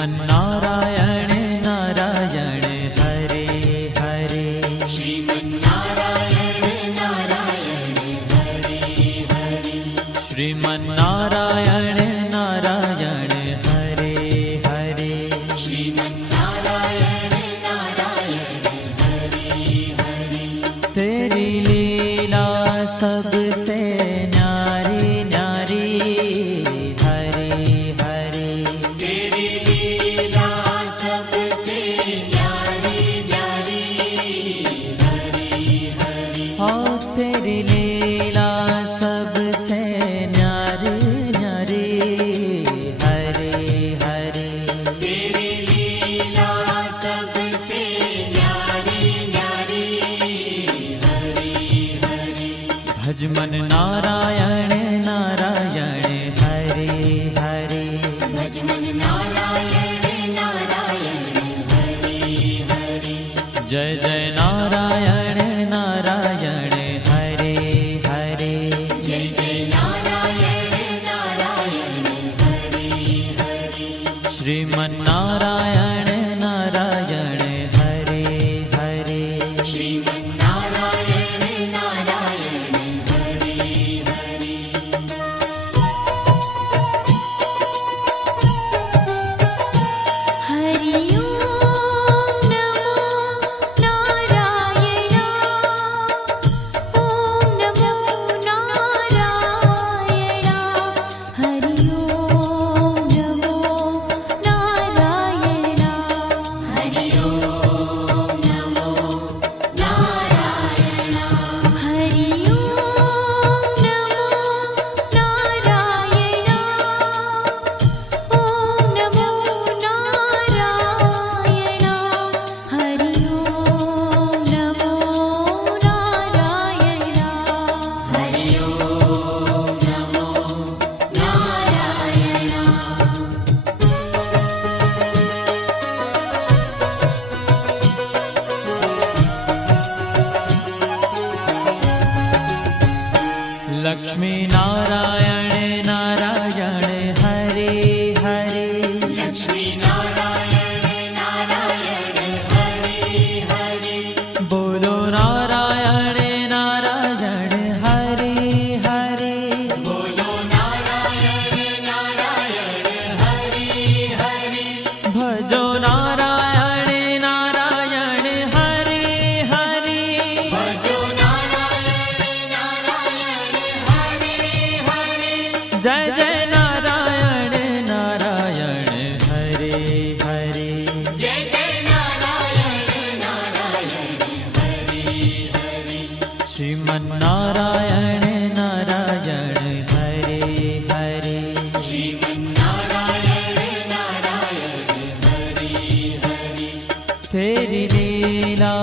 श्रीमन्नारायण नारायण हरे हरे। श्रीमन्नारायण नारायण हरे हरे। श्रीमन्नारायण नारायण हरे हरे। श्रीमन्नारायण नारायण हरे हरे। तेरी लीला सबसे न्यारी न्यारी हरे हरे। तेरी लीला सबसे न्यारी न्यारी हरे हरे। हाँ तेरी लीला सबसे न्यारी न्यारी हरे हरे। तेरी लीला सबसे न्यारी न्यारी हरे हरे। भजमन नारायण नारायण हरे हरे। भजमन नारायण नारायण हरे हरे। जय जय नारायण नारायण हरे हरे। जय जय नारायण नारायण हरे हरे। श्रीमन्नारायण नारायण हरे हरे। श्रीमन्नारायण नारायण हरे हरे। हरि ओम नमो नारायण। ओम नमो नारायण। हरि ओम नमो नारायण। हरि ओम नमो नारायण। हरि ओम नमो नारायण। ओम नमो नारायण। हरि ओम नमो नारायण। हरि ओम नमो नारायण। लक्ष्मी नारायण नारायण हरे हरे। लक्ष्मी नारायण नारायण हरे हरे। बोलो नारायण नारायण हरे हरे। बोलो नारायण नारायण हरे हरे। भजो नारायण नारायण हरे हरे। भजो नारायण नारायण हरे हरे। जय जय नारायण नारायण हरे हरे। जय जय नारायण नारायण हरे हरे। श्रीमन्नारायण नारायण हरे हरे। श्रीमन्नारायण नारायण हरे हरे। तेरी लीला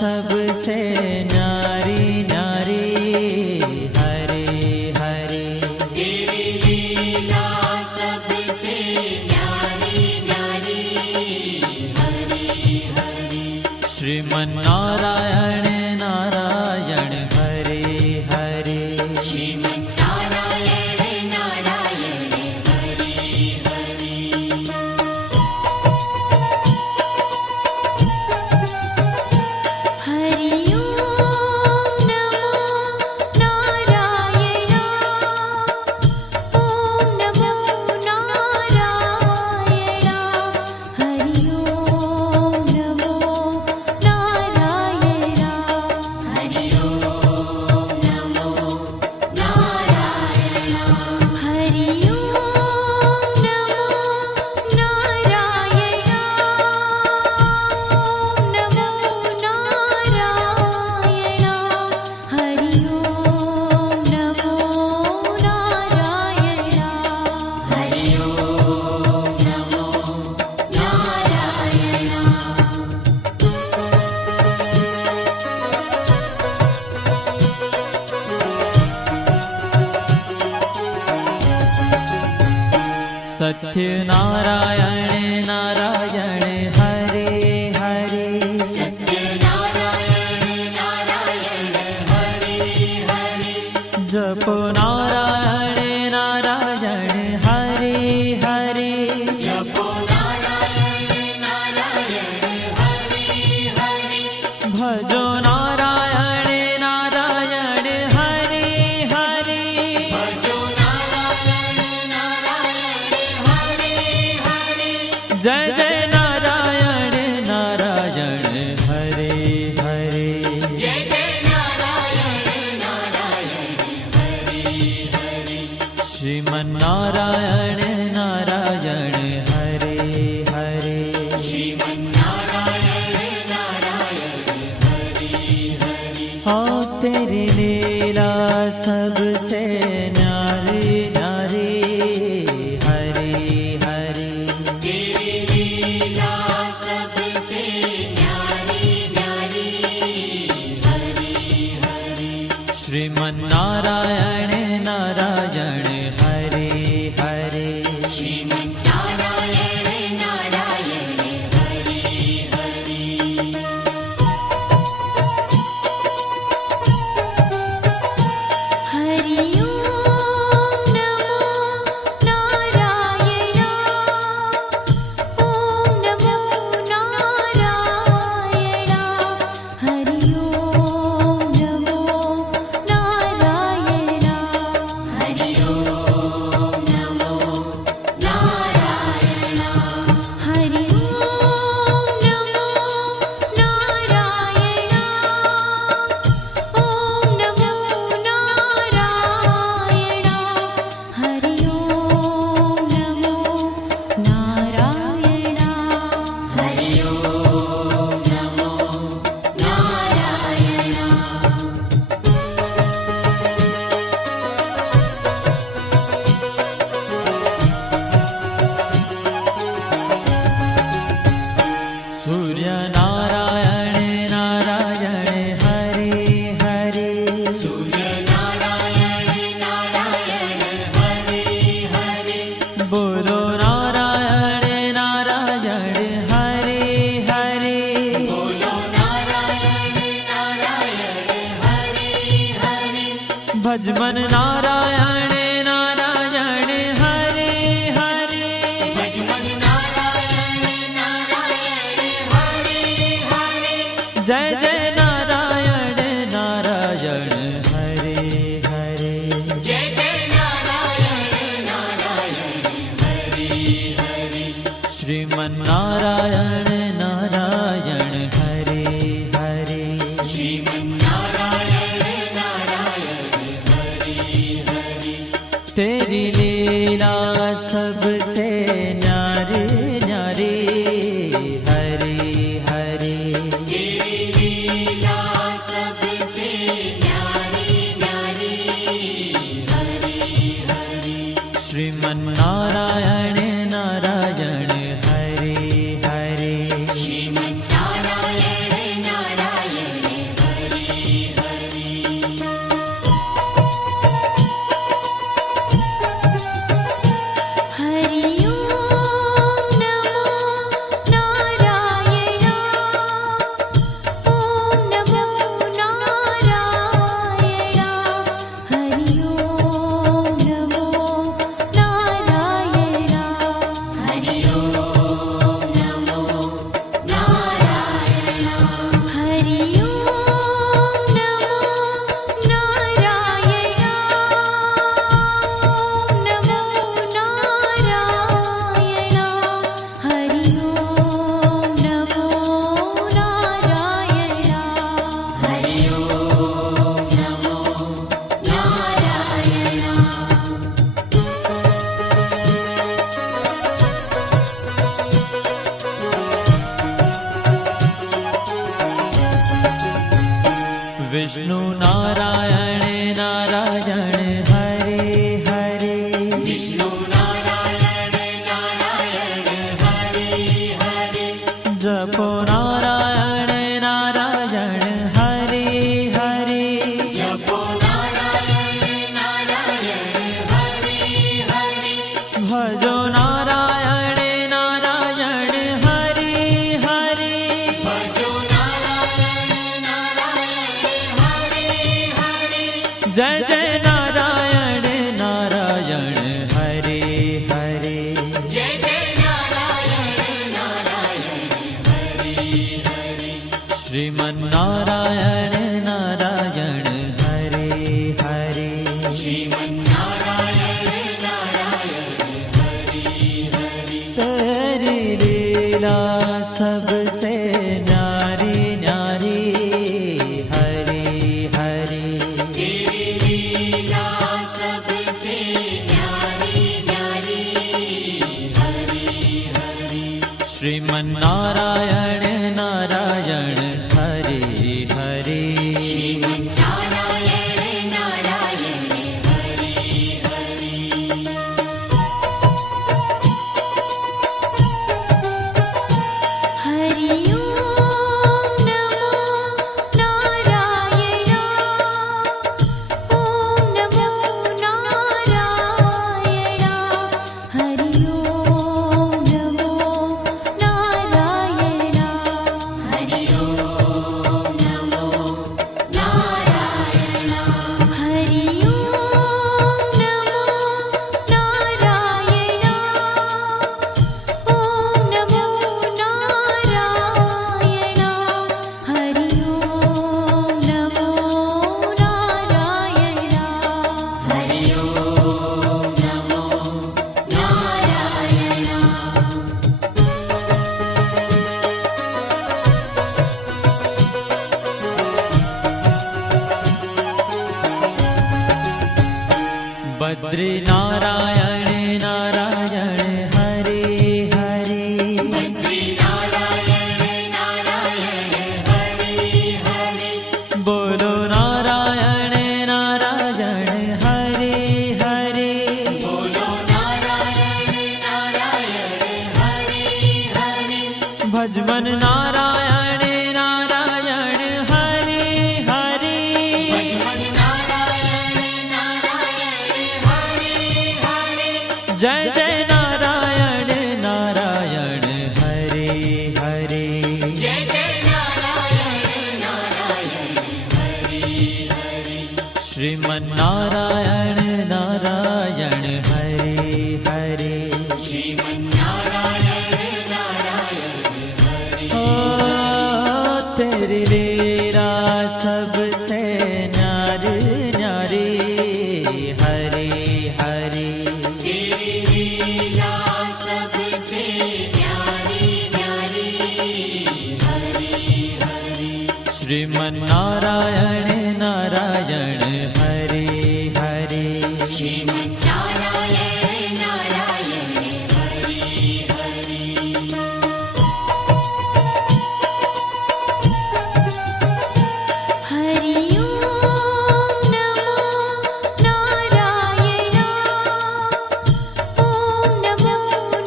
सबसे न्यारी न्यारी हरे हरे। तेरी लीला सबसे न्यारी न्यारी हरे हरे। श्रीमन्नारायण नारायण हरे हरे। श्रीमन्नारायण नारायण हरे हरे। हरि ओम नमो नारायण। ओम नमो नारायण। हरि ओम नमो नारायण। हरि ओम नमो नारायण। हरि ओम नमो नारायण। ओम नमो नारायण। हरि ओम नमो नारायण। हरि ओम नमो नारायण। सत्य नारायण नारायण हरे हरे। सत्य नारायण नारायण हरे हरे। जपो नारायण नारायण हरे हरे। जपो नारायण भजो नारायण नारायण हरि हरि भजो नारायण नारायण हरि हरि जय जय नारायण नारायण हरे हरे जय जय नारायण नारायण हरि हरि श्रीमन्नारायण नारायण हरे हरे श्रीमन्नारायण नारायण हरि हरि हाँ तेरी लीला सबसे न्यारी न्यारी हरे हरे तेरी लीला सबसे न्यारी न्यारी हरि हरि श्रीमन्नारायण नारायण हरे हरे श्रीमन्नारायण नारायण हरि हरि हरि ओम नमो नारायण ओम नमो नारायण हरि ओम नमो नारायण हरि ओम नमो नारायण हरि ओम नमो नारायण ओम नमो नारायण हरि ओम नमो नारायण हरि ओम नमो नारायण सूर्य नारायण नारायण हरे हरे सूर्य नारायण नारायण हरि हरि बोलो नारायण नारायण हरे हरे बोलो नारायण नारायण हरि हरि भजमन नारायण नारायण हरे हरे भजमन नारायण नारायण हरि हरि जय जय नारायण नारायण हरे हरे जय जय नारायण नारायण हरि हरि श्रीमन्नारायण नारायण हरे हरे श्रीमन्नारायण नारायण हरि हरि तेरी लीला सबसे न्यारी न्यारी हरे हरे तेरी लीला सबसे न्यारी न्यारी हरि हरि श्रीमन्नारायण नारायण हरे हरे श्रीमन्नारायण नारायण हरि हरि हरि ओम नमो नारायण ओम नमो नारायण हरि ओम नमो नारायण हरि ओम नमो नारायण हरि ओम नमो नारायण ओम नमो नारायण हरि ओम नमो नारायण हरि ओम नमो नारायण विष्णु नारायण नारायण हरे हरे विष्णु नारायण नारायण हरि हरि जपो नारायण नारायण हरे हरे जपो नारायण नारायण हरि हरि भजो नारायण नारायण हरे हरे भजो नारायण नारायण हरि हरि जय जय नारायण नारायण हरे हरे जय जय नारायण नारायण हरि हरि श्री श्रीमन्नारायण नारायण हरे हरे। श्रीमन्नारायण नारायण हरि हरि। तेरी लीला सबसे न्यारी न्यारी हरे हरे। तेरी लीला सबसे न्यारी न्यारी हरि हरि। श्रीमन्नारायण नारायण हरे हरे। श्रीमन्नारायण नारायण हरि हरि। हरि ओम नमो नारायण। ओम नमो नारायण। हरि ओम नमो नारायण। हरि ओम नमो नारायण। हरि ओम नमो नारायण। ओम नमो नारायण। हरि ओम नमो नारायण। हरि ओम नमो नारायण। बद्री नारायण नारायण हरे हरे। बद्री नारायण नारायण हरि हरि। बोलो नारायण नारायण हरे हरे। बोलो नारायण नारायण हरि हरि। भजमन नारायण नारायण हरे हरे। भजमन नारायण नारायण हरि हरि। जय जय नारायण नारायण हरे हरे। जय जय नारायण नारायण हरि हरि। श्रीमन्नारायण नारायण हरे हरे। श्रीमन्नारायण नारायण हरि। ओ तेरी लीला सबसे न्यारी न्यारी हरे हरे। तेरी लीला सबसे न्यारी न्यारी हरि हरि। श्रीमन्नारायण नारायण हरे हरे। श्रीमन्नारायण नारायण हरि हरि। हरि ओम नमो नारायण। ओम नमो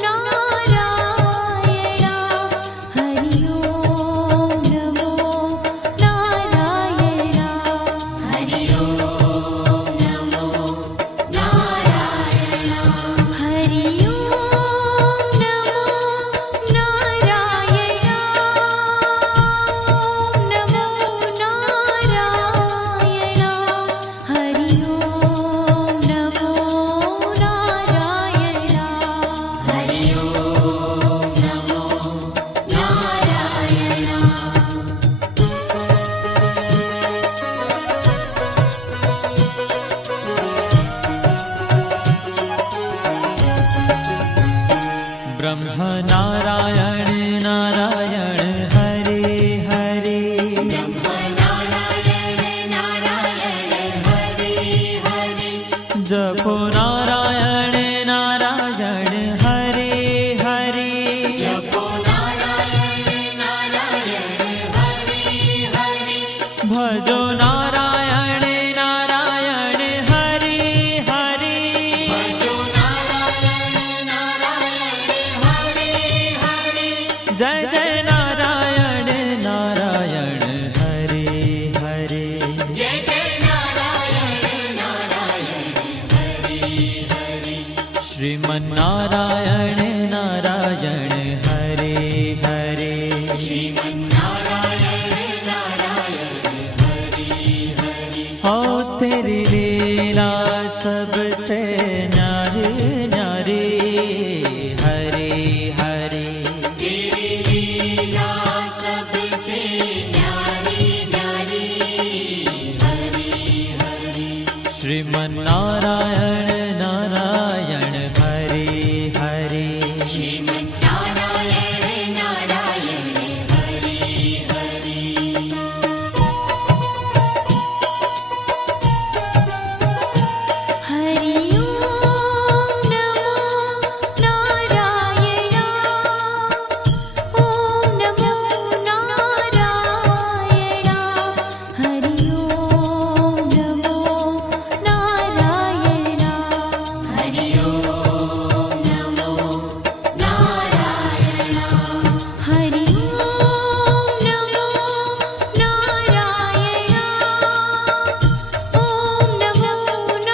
नारायण। हरि ओम नमो नारायण। हरि ओम नमो नारायण। हरि ओम नमो नारायण। ओम नमो नारायण। हरि ओम नमो नारायण। हरि ओम नमो नारायण। ब्रह्म नारायण नारायण हरे हरे। ब्रह्म नारायण नारायण हरि हरि। जपो नारायण नारायण हरे हरे। जपो नारायण नारायण हरि हरि। भजो नारायण नारायण हरे हरे। भजो नारायण नारायण हरि हरि। जय जय नारायण नारायण हरे हरे। जय जय नारायण नारायण हरि हरि। श्रीमन्नारायण नारायण हरे हरे। श्रीमन्नारायण नारायण हरि हरि। हो तेरी लीला सबसे न्यारी न्यारी हरे हरे। तेरी लीला सबसे न्यारी श्रीमन्नारायण नारायण हरे हरे श्रीमन्नारायण नारायण हरि हरि हरि ओम नमो नारायण ओम नमो नारायण हरि ओम नमो नारायण हरि ओम नमो नारायण हरि ओम नमो नारायण ओम नमो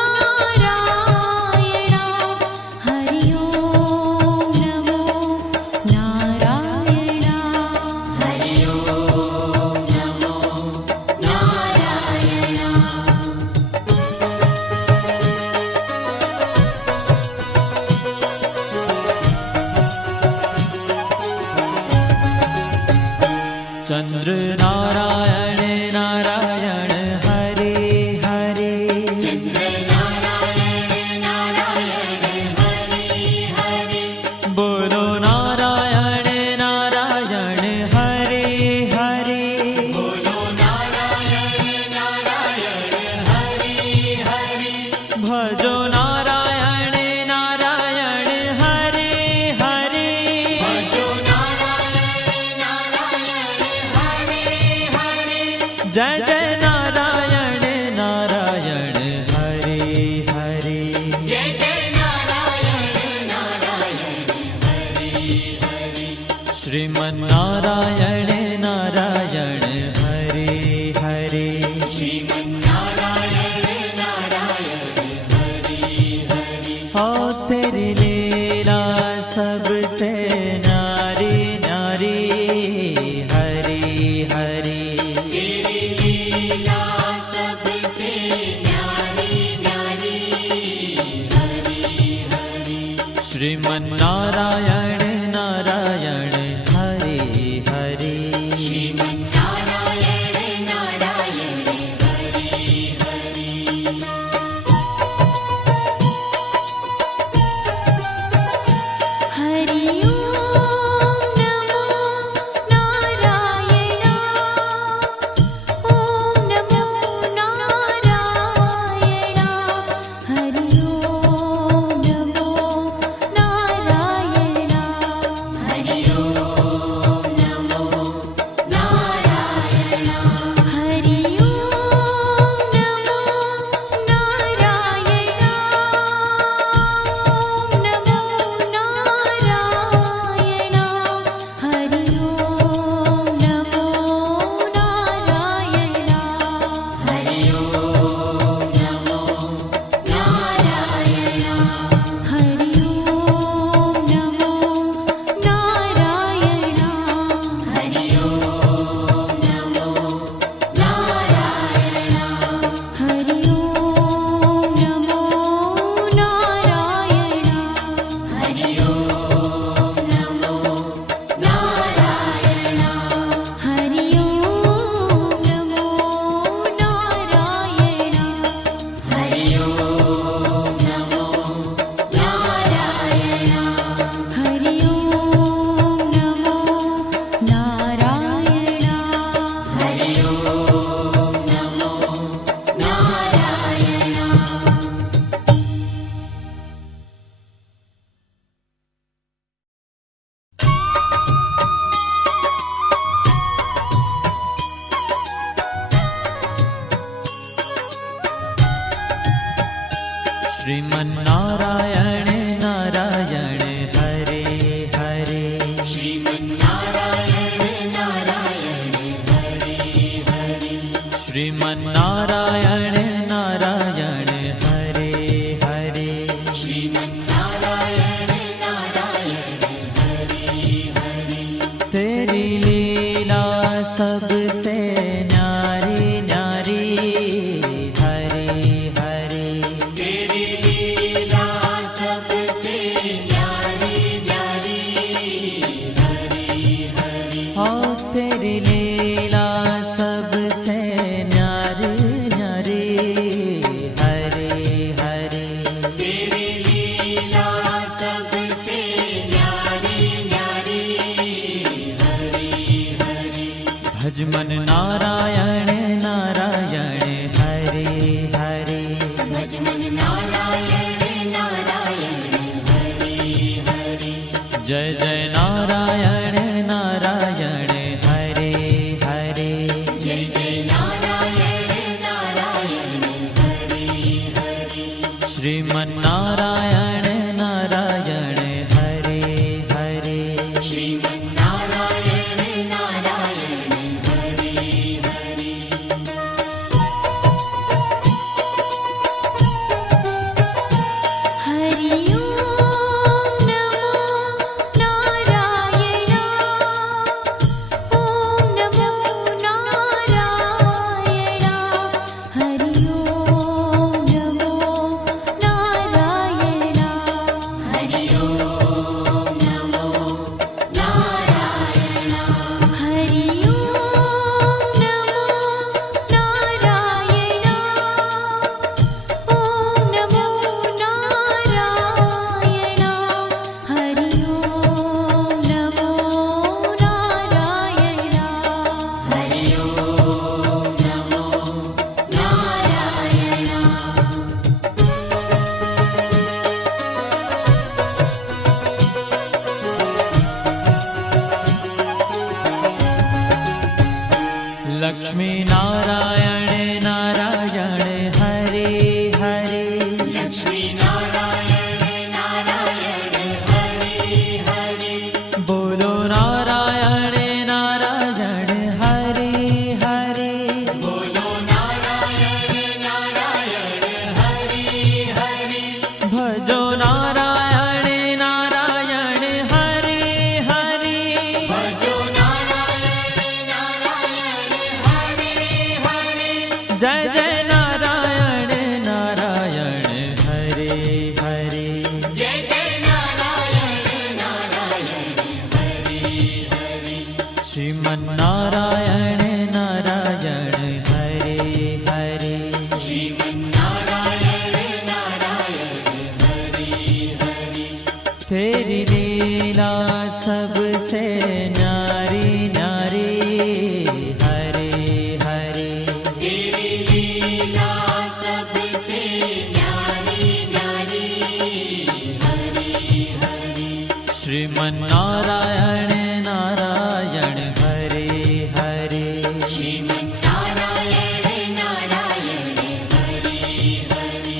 नारायण हरि ओम नमो नारायण हरि ओम नमो नारायण चंद्र नारायण नारायण हरे हरे चंद्र नारायण नारायण हरि हरि बोलो नारायण नारायण हरे हरे बोलो नारायण नारायण हरि हरि भजो नारायण नारायण हरे हरे भजो नारायण नारायण हरि हरि जय जय नारायण नारायण हरे हरे जय जय नारायण नारायण हरि हरि श्रीमन्नारायण नारायण हरे हरे श्रीमन्नारायण नारायण हरि हरि हो तेरी लीला सबसे न्यारी न्यारी हरे हरे तेरी लीला सबसे न्यारी न्यारी हरि हरि श्रीमन्नारायण नारायण हरे हरे श्रीमन्नारायण नारायण हरि हरि हरि ओम नमो नारायण ओम नमो नारायण हरि ओम नमो नारायण हरि ओम नमो नारायण हरि ओम नमो नारायण ओम नमो नारायण हरि ओम नमो नारायण हरि ओम नमो नारायण हरि ओम नमो नारायण हरि ओम नमो नारायण हरि ओम नमो नारायण हरि ओम नमो नारायण हरि ओम नमो नारायण हरि ओम नमो नारायण हरि ओम नमो नारायण हरि ओम नमो नारायण श्रीमन्नारायण नारायण हरे हरे श्रीमन्नारायण नारायण हरि हरि श्रीमन्नारायण नारायण हरे हरे श्रीमन्नारायण नारायण हरि हरि तेरी लीला सबसे न्यारी न्यारी हरे हरे तेरी लीला सबसे न्यारी न्यारी हरि हरि हो तेरी लीला सबसे न्यारी न्यारी નારાયણ નારાયણ હરે હરે શ્રીમન્નારાયણ નારાયણ હરે હરે શ્રીમન્નારાયણ નારાયણ હરે હરે હરિ ઓમ નમો નારાયણ ઓમ નમો નારાયણ હરિ ઓમ નમો નારાયણ હરિ ઓમ નમો નારાયણ હરિ ઓમ નમો નારાયણ ઓમ નમો નારાયણ હરિ ઓમ નમો નારાયણ હરિ ઓમ નમો નારાયણ લક્ષ્મી નારાયણ નારાયણ હરે હરે લક્ષ્મી નારાયણ નારાયણ હરે હરે બોલો નારાયણ નારાયણ હરે હરે બોલો નારાયણ નારાયણ હરે હરે ભજો નારાયણ નારાયણ હરે હરે ભજો નારાયણ નારાયણ હરે હરે જય જય નારાયણ નારાયણ હરે હરે જય જય નારાયણ નારાયણ હરે હરે શ્રીમન્નારાયણ નારાયણ હરે હરે શ્રીમન્નારાયણ નારાયણ હરે હરે तेरी लीला सबसे न्यारी न्यारी हरे हरे तेरी लीला सबसे न्यारी न्यारी हरे हरे श्रीमन्नारायण नारायण हरे हरे श्रीमन्नारायण नारायण हरे हरे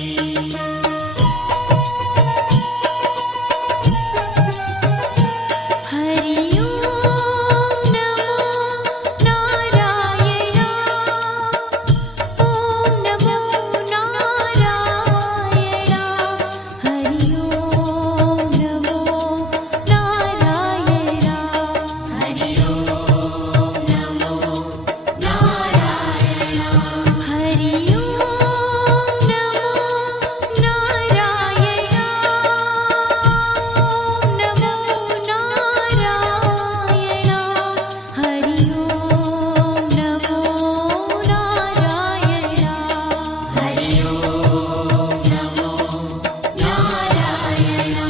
હરિ ઓમ નમો નારાયણ ઓમ નમો નારાયણ હરિ ઓમ નમો નારાયણ હરિ ઓમ નમો નારાયણ હરિ ઓમ નમો નારાયણ ઓમ નમો નારાયણ હરિ ઓમ નમો નારાયણ હરિ ઓમ નમો નારાયણ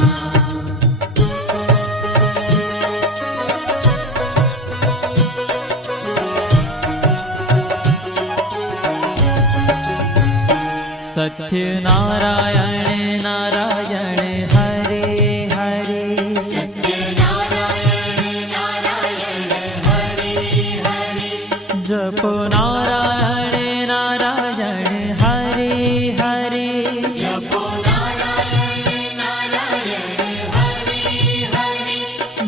सत्य नारायण नारायण हरे हरे સત્યનારાયણ નારાયણ હરે હરે जपो नारायण नारायण हरे हरे જપો નારાયણ નારાયણ હરે હરે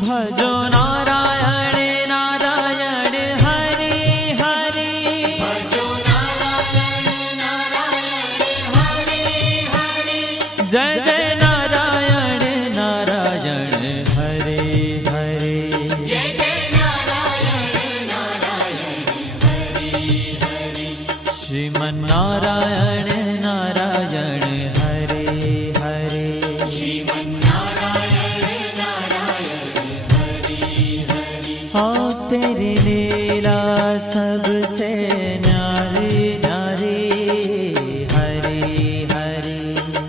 भजो नारायण नारायण हरे हरे ભજો નારાયણ નારાયણ હરે હરે जय जय नारायण नारायण हरे हरे જય જય નારાયણ નારાયણ હરે હરે श्रीमन्नारायण नारायण हरे हरे શ્રીમન્નારાયણ નારાયણ હરે હરે हाँ तेरी लीला सबसे न्यारी न्यारी हरे हरे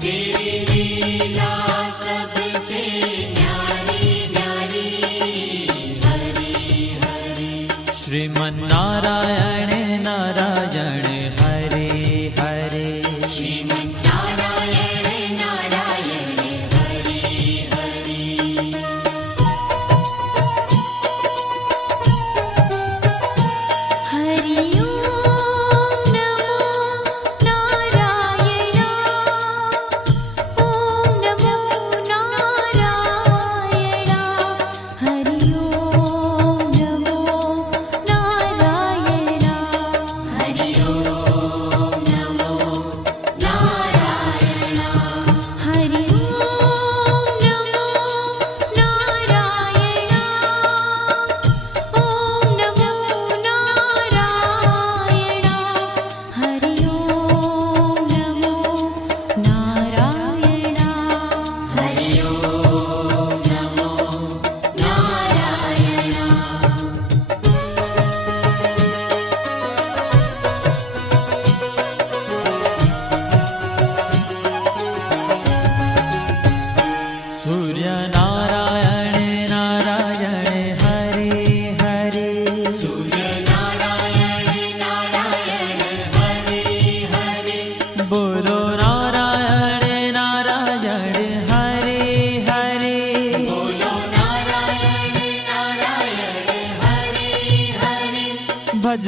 तेरी लीला सबसे न्यारी न्यारी हरे हरे श्रीमन्नारायण नारायण हरे हरे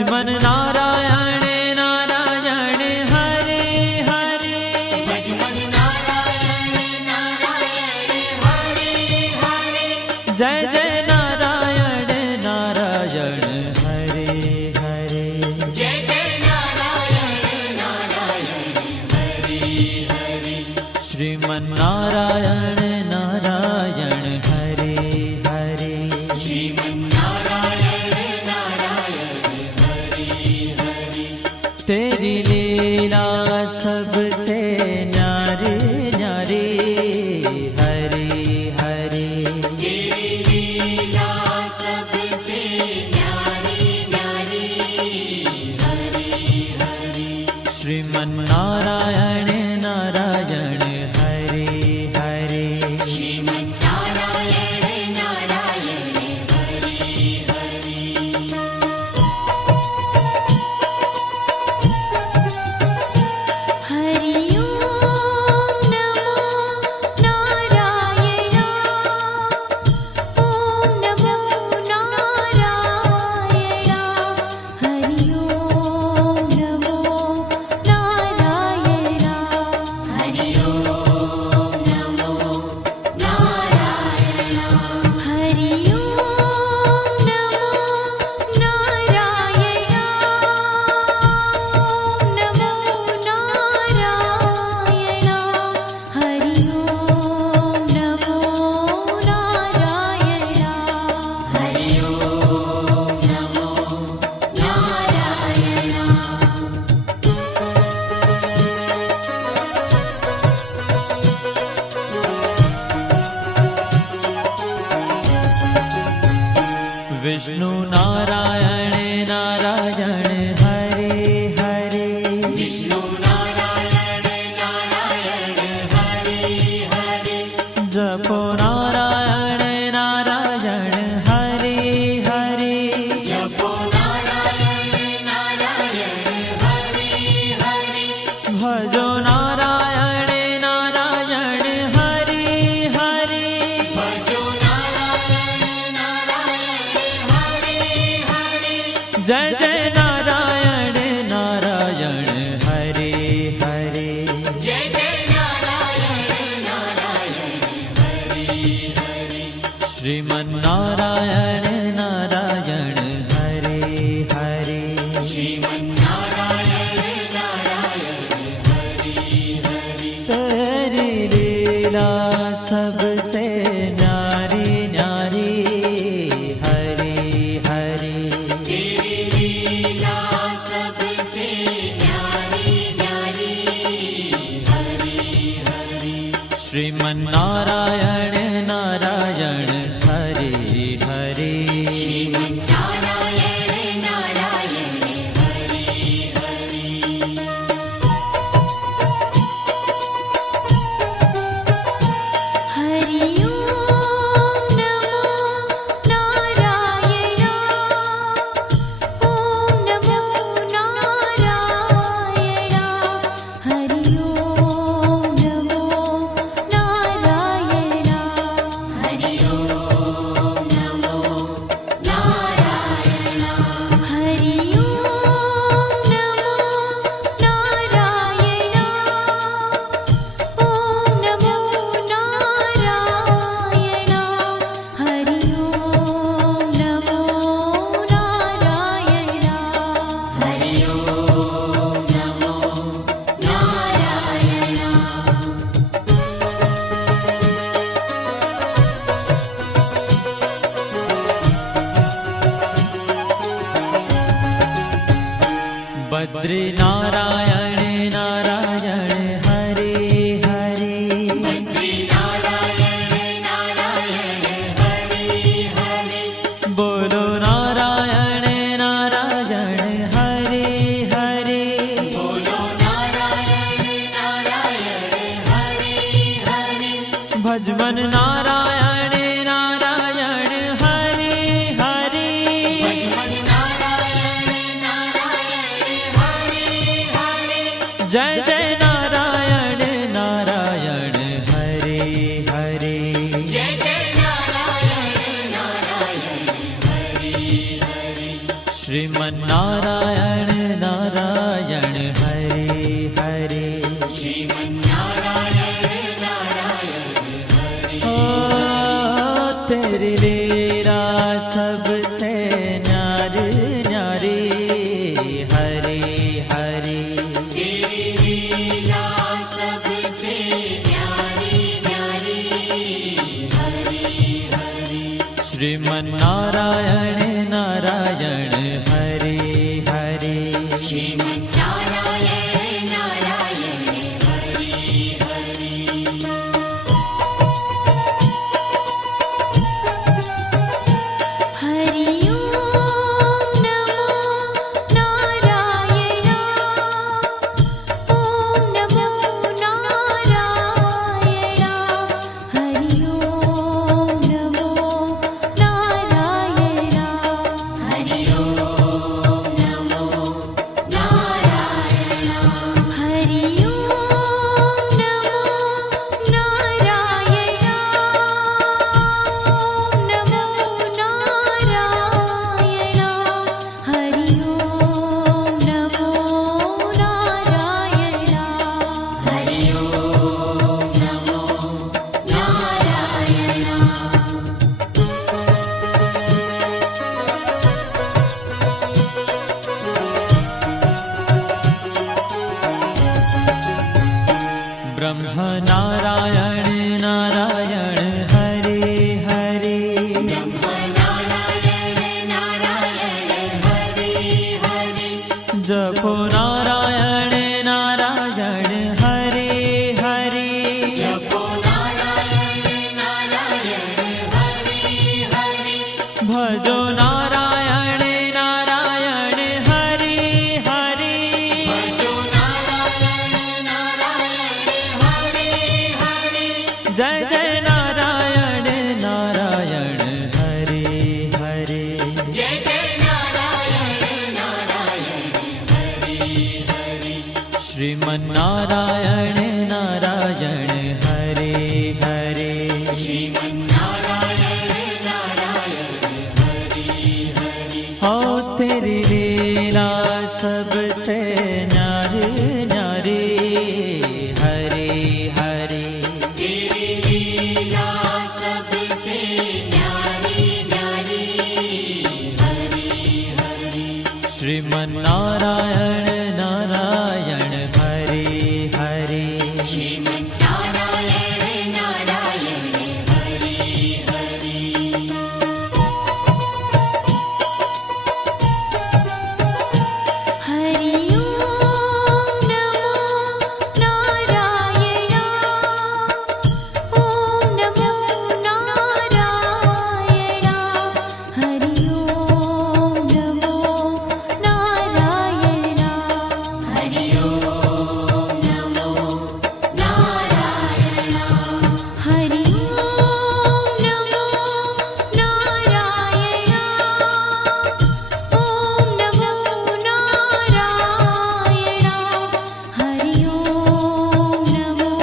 भजमन नारायण नारायण हरे हरे भजमन नारायण नारायण हरे हरे जय जय नारायण नारायण हरे हरे जय जय नारायण नारायण हरे हरे श्रीमन नारायण नारायण हरे हरे श्रीमन्नारायण नारायण हरे हरे तेरी लीला सबसे न्यारी न्यारी हरे हरे तेरी लीला सबसे न्यारी न्यारी हरे हरे श्रीमन नारायण नारायण हरे हरे श्रीमन्नारायण नारायण हरे हरे हरि ओम नमो नारायण ओम नमो नारायण हरि ओम नमो नारायण हरि ओम नमो नारायण हरि ओम नमो नारायण ओम नमो नारायण हरि ओम नमो नारायण हरि ओम नमो नारायण विष्णु नारायण नारायण हरे हरे विष्णु नारायण नारायण हरे हरे जपो नारायण नारायण हरे हरे जपो नारायण नारायण हरे हरे भजो नारायण नारायण हरे हरे भजो नारायण नारायण हरे हरे जय जय नारायण नारायण हरे हरे जय जय नारायण नारायण हरे हरे श्रीमन नारायण नारायण हरे हरे श्रीमन्नारायण नारायण हरे हरे तेरी लीला सबसे न्यारी न्यारी हरे हरे तेरी लीला सबसे न्यारी न्यारी हरे हरे श्रीमन नारायण नारायण हरे हरे श्रीमन्नारायण नारायण हरे हरे हरि ओम नमो नारायण ओम नमो नारायण हरि ओम नमो नारायण हरि ओम नमो नारायण हरि ओम नमो नारायण ओम नमो नारायण हरि ओम नमो नारायण हरि ओम नमो नारायण बद्री नारायण नारायण हरे हरे बद्री नारायण नारायण हरे हरे बोलो नारायण नारायण हरे हरे बोलो नारायण नारायण हरे हरे भजमन नारायण नारायण हरे हरे भजमन नारायण नारायण हरे हरे जय जय नारायण नारायण हरे हरे जय जय नारायण नारायण हरे हरे श्रीमन नारायण हरे हरे श्रीमन्नारायण नारायण हरे ओ तेरी लीला सबसे न्यारी न्यारी हरे हरे तेरी लीला सबसे न्यारी न्यारी हरे हरे श्रीमन्नारायण नारायण हरे हरे श्रीमन्नारायण नारायण हरे हरे हरि ओम नमो नारायण ओम नमो नारायण हरि ओम नमो नारायण हरि ओम नमो नारायण हरि ओम नमो नारायण ओम नमो नारायण हरि ओम नमो नारायण हरि ओम नमो नारायण ब्रह्म नारायण नारायण हरे हरे ब्रह्म नारायण नारायण हरे हरे जपो नारायण नारायण हरे हरे जपो नारायण नारायण हरे हरे भजो नारायण नारायण हरे हरे भजो नारायण नारायण हरे हरे जय जय नारायण नारायण हरे हरे जय जय नारायण नारायण हरे हरे श्रीमन्नारायण नारायण हरे हरे श्रीमन्नारायण नारायण हरे हरे हो तेरी लीला सबसे न्यारी न्यारी हरे हरे तेरी लीला सबसे न्यारी न्यारी हरे हरे श्रीमन्नारायण नारायण हरे हरे श्रीमन्नारायण नारायण हरे हरे हरि ओम नमो नारायण ओम नमो नारायण हरि ओम नमो नारायण हरि ओम नमो नारायण हरि ओम नमो नारायण ओम नमो नारायण हरि ओम नमो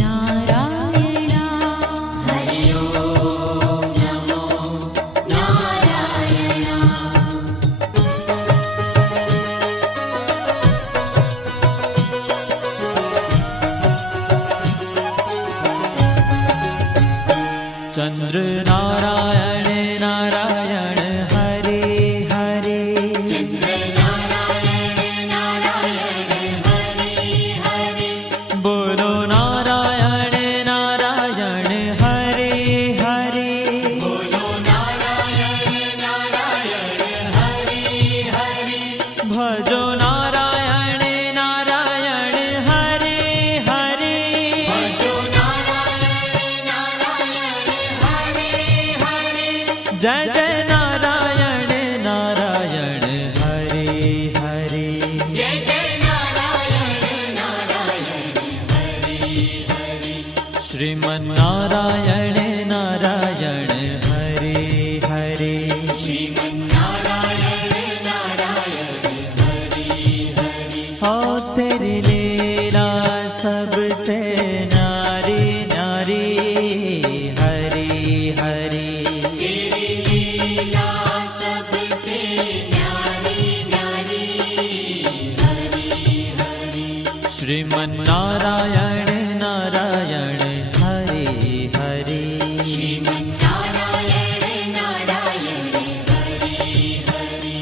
नारायण हरि ओम नमो नारायण चंद्र नारायण नारायण हरे हरे चंद्र नारायण नारायण हरे हरे बोलो नारायण नारायण हरे हरे बोलो नारायण नारायण हरे हरे भजो नारायण नारायण हरे हरे भजो नारायण नारायण हरे हरे जय जय नारायण नारायण हरे हरे जय जय नारायण नारायण हरे हरे श्रीमन्नारायण नारायण हरे हरे श्रीमन्नारायण नारायण हरे हरे हो तेरी लीला सबसे न्यारी न्यारी हरे हरे तेरी लीला सबसे न्यारी न्यारी हरे श्रीमन्नारायण नारायण हरे हरे श्रीमन्नारायण नारायण हरे हरे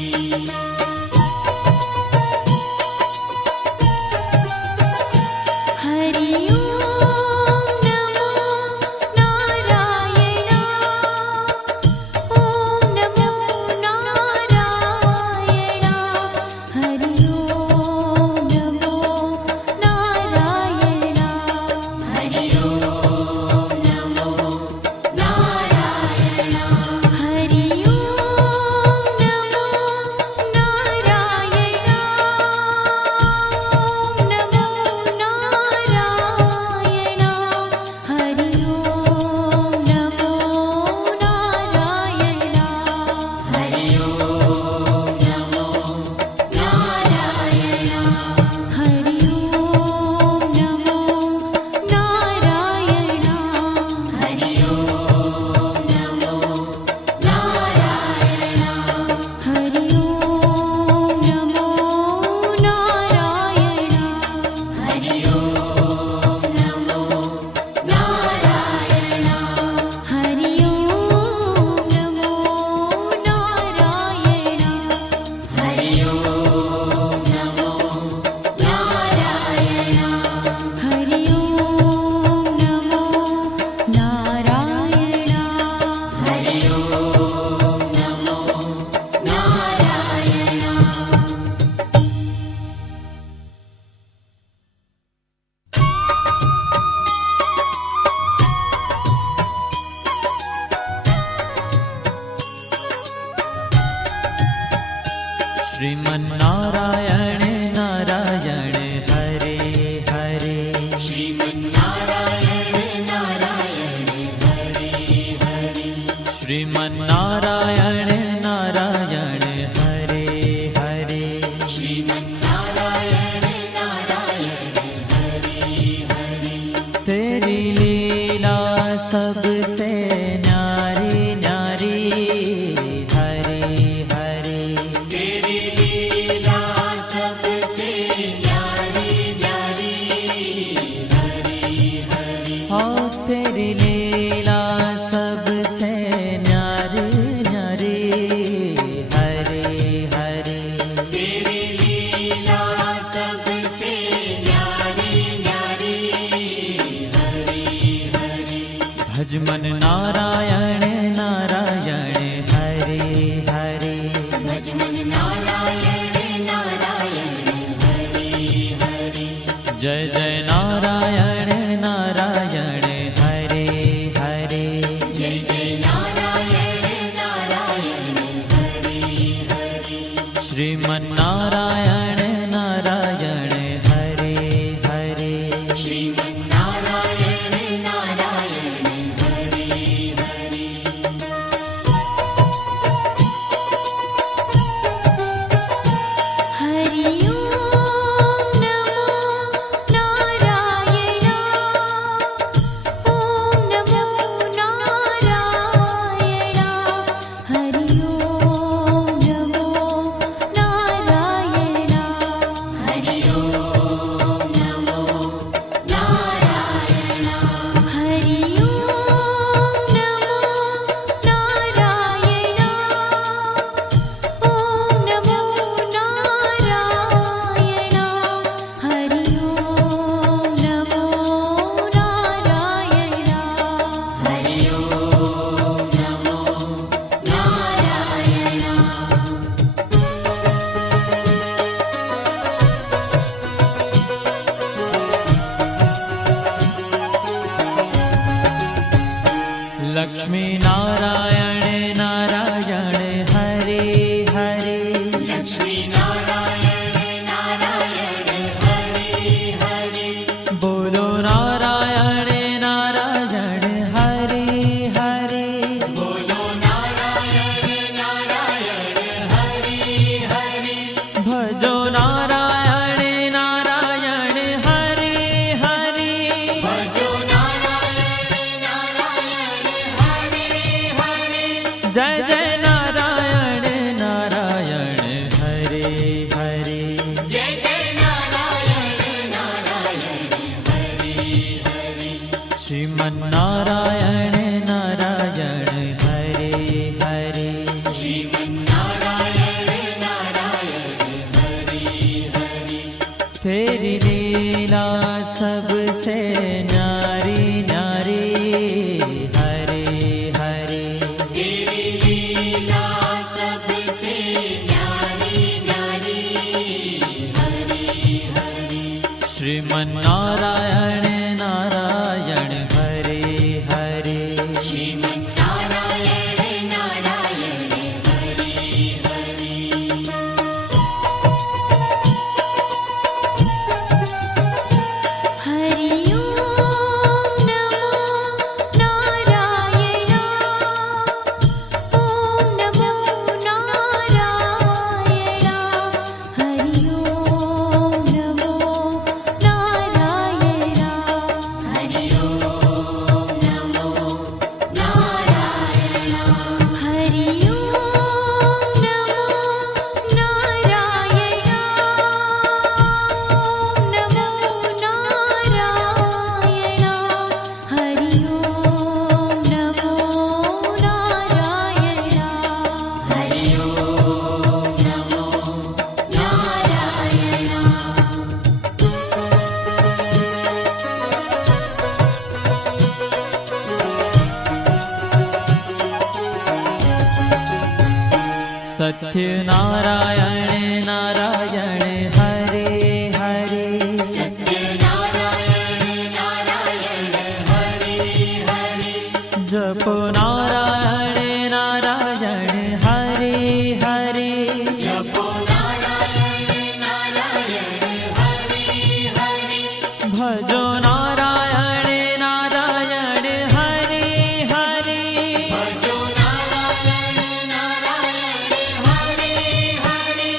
हरि ओम नमो नारायण ओम नमो नारायण हरि ओम नमो नारायण हरि ओम नमो नारायण हरि ओम नमो नारायण ओम नमो नारायण हरि ओम नमो नारायण हरि ओम नमो नारायण हरि ओम नमो नारायण हरि ओम नमो नारायण हरि ओम नमो नारायण हरि ओम नमो नारायण हरि ओम नमो नारायण हरि ओम नमो नारायण हरि ओम नमो नारायण हरि ओम नमो नारायण श्रीमन्नारायण नारायण हरे हरे श्रीमन्नारायण नारायण हरे हरे श्रीमन्नारायण नारायण हरे हरे श्रीमन्नारायण नारायण हरे हरे तेरी लीला सबसे न्यारी न्यारी हरे हरे तेरी लीला सबसे न्यारी न्यारी हरे हरे हाँ तेरी लीला सबसे न्यारी न्यारी हरे हरे तेरी लीला सबसे न्यारी न्यारी हरे हरे भजमन नारायण नारायण हरे हरे भजमन नारायण नारायण हरे हरे जय जय नारायण नारायण हरे हरे जय जय नारायण नारायण हरे हरे श्रीमन्नारायण नारायण हरे हरे श्रीमन्नारायण नारायण हरे हरे हरि ओम नमो तेरी लीला सबसे न्यारी न्यारी हरे हरे तेरी लीला सबसे न्यारी न्यारी हरि हरि श्रीमन्नारायण नारायण हरे हरे श्रीमन्नारायण नारायण हरि हरि हरि ओम नमो नारायण ओम नमो नारायण हरि ओम नमो नारायण हरि ओम नमो नारायण हरि ओम नमो नारायण ओम नमो नारायण हरि ओम नमो नारायण हरि ओम नमो नारायण सत्यनारायण नारायण हरे हरे सत्यनारायण नारायण हरि हरि जपो नारायण नारायण हरे हरे जपो नारायण नारायण हरि हरि भजो नारायण नारायण हरे हरे भजो नारायण नारायण हरि हरि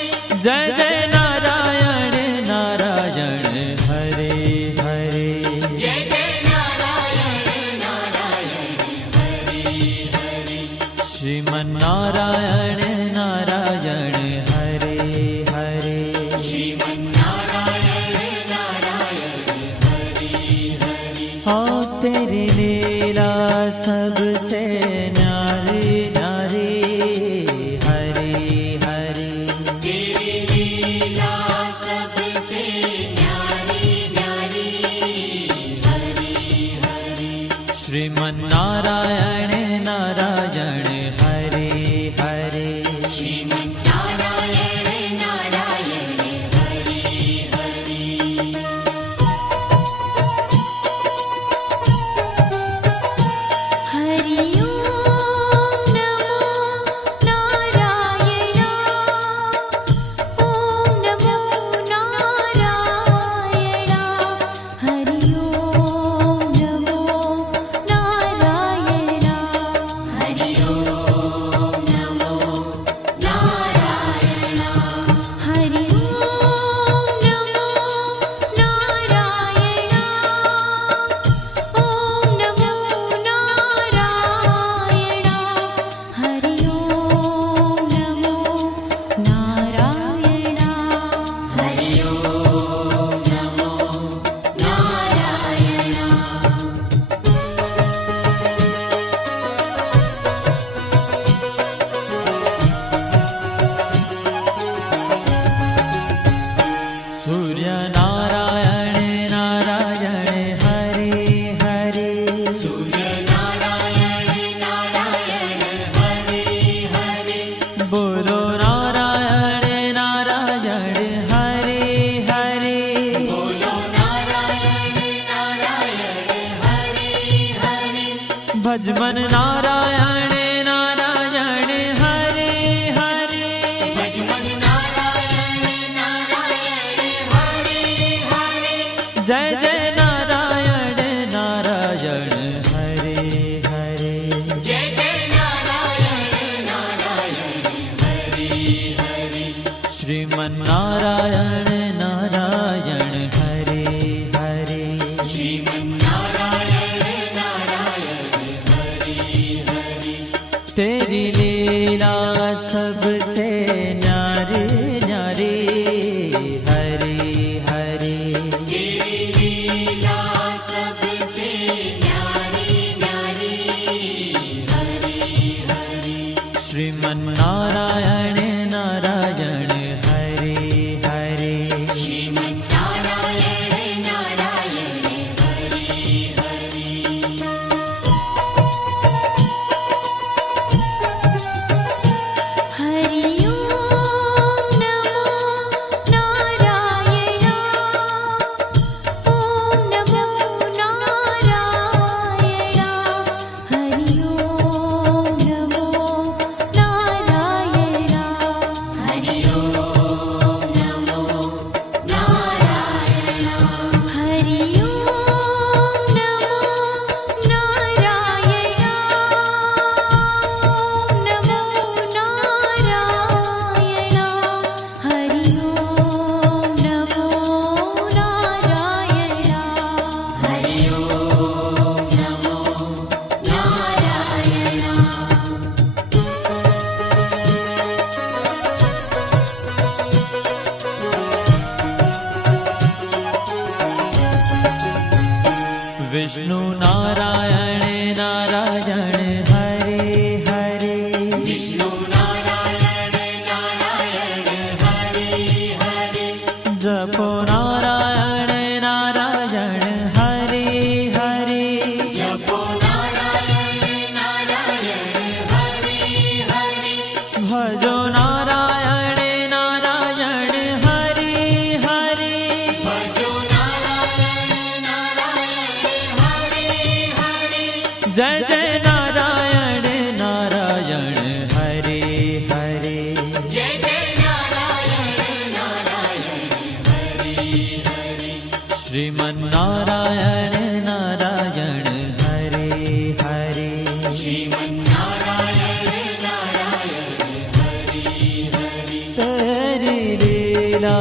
जय जय नारायण नारायण हरे हरे जय जय नारायण नारायण हरि हरि श्रीमन्नारायण नारायण हरे हरे श्रीमन्नारायण नारायण हरि हरि हाँ तेरी लीला सबसे न्यारी न्यारी हरे हरे तेरी लीला सबसे न्यारी न्यारी हरि हरि श्रीमन्नारायण नारायण हरे हरे श्रीमन्नारायण नारायण हरि हरि हरि ओम नमो नारायण ओम नमो नारायण हरि ओम नमो नारायण हरि ओम नमो नारायण हरि ओम नमो नारायण ओम नमो नारायण हरि ओम नमो नारायण हरि ओम नमो नारायण सूर्य नारायण नारायण हरे हरे सूर्य नारायण नारायण हरि हरि बोलो नारायण नारायण हरे हरे बोलो नारायण नारायण हरि हरि भजमन नारायण नारायण हरे हरे भजमन नारायण नारायण हरि हरि जय जय नारायण नारायण हरे हरे जय जय नारायण नारायण हरि हरि श्रीमन्नारायण नारायण हरे हरे श्रीमन्नारायण नारायण हरि हरि तेरी लीला सबसे न्यारी न्यारी हरे हरे तेरी लीला सबसे न्यारी न्यारी हरि हरि श्रीमन्नारायण नारायण हरे हरे श्रीमन्नारायण भजो नारायण नारायण हरे हरे जय जय नारायण नारायण हरे हरे जय जय नारायण नारायण हरे हरे श्रीमन्नारायण नारायण हरे हरे श्रीमन्नारायण नारायण हरे हरे तेरी लीला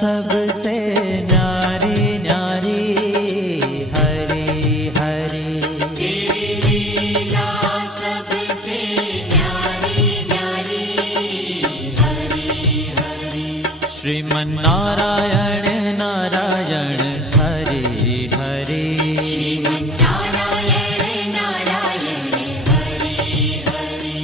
सबसे न्यारी न्यारी हरे हरे तेरी लीला सबसे न्यारी न्यारी हरे हरे श्रीमन्नारायण नारायण हरे हरे श्रीमन्नारायण नारायण हरे हरे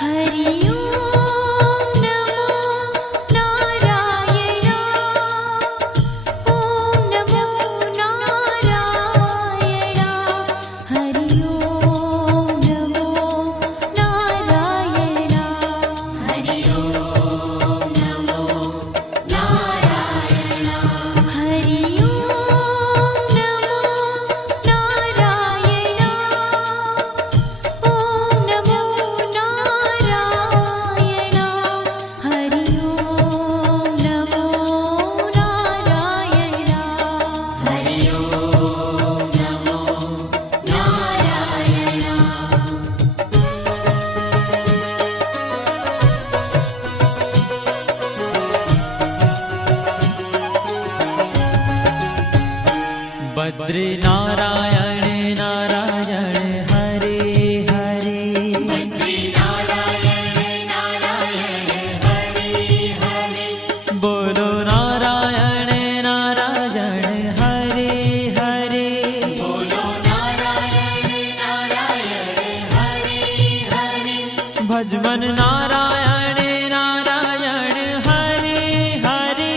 हरि ओम नमो नारायण ओम नमो नारायण हरि ओम नमो नारायण हरि ओम नमो नारायण हरि ओम नमो नारायण ओम नमो नारायण हरि ओम नमो नारायण हरि ओम नमो नारायण बद्री नारायण नारायण हरे हरे बद्री नारायण नारायण हरे हरे बोलो नारायण नारायण हरे हरे बोलो नारायण नारायण हरे हरे भजमन नारायण नारायण हरे हरे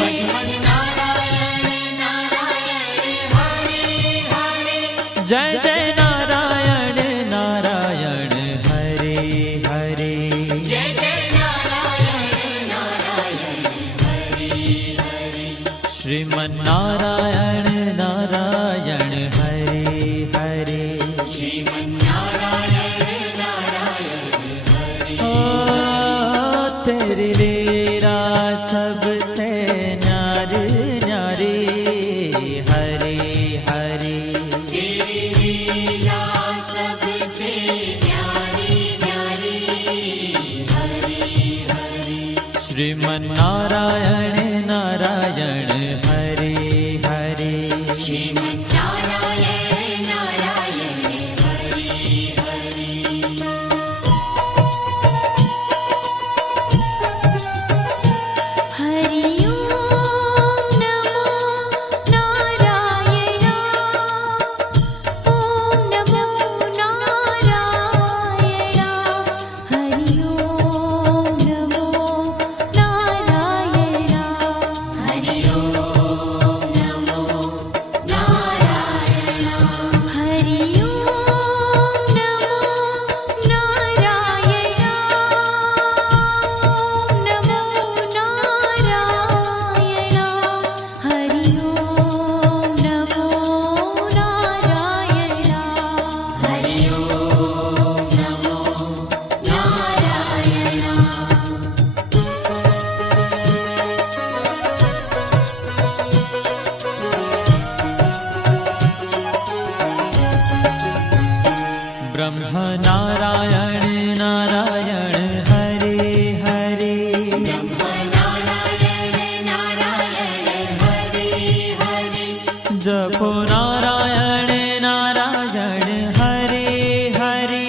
भजमन नारायण नारायण हरे हरे जय जय नारायण नारायण हरे हरे जय जय नारायण नारायण हरे हरे श्रीमन्नारायण नारायण हरे हरे श्रीमन्नारायण नारायण हरे ओ तेरी लीला सबसे न्यारी न्यारी हरे हरे तेरी लीला सबसे न्यारी न्यारी हरे हरे श्रीमन्नारायण नारायण हरे हरे श्रीमन्नारायण नारायण हरे हरे हरि ओम नमो नारायण ओम नमो नारायण हरि ओम नमो नारायण हरि ओम नमो नारायण हरि ओम नमो नारायण ओम नमो नारायण हरि ओम नमो नारायण हरि ओम नमो नारायण ब्रह्म नारायण नारायण हरे हरे ब्रह्म नारायण नारायण हरे हरे जपो नारायण नारायण हरे हरे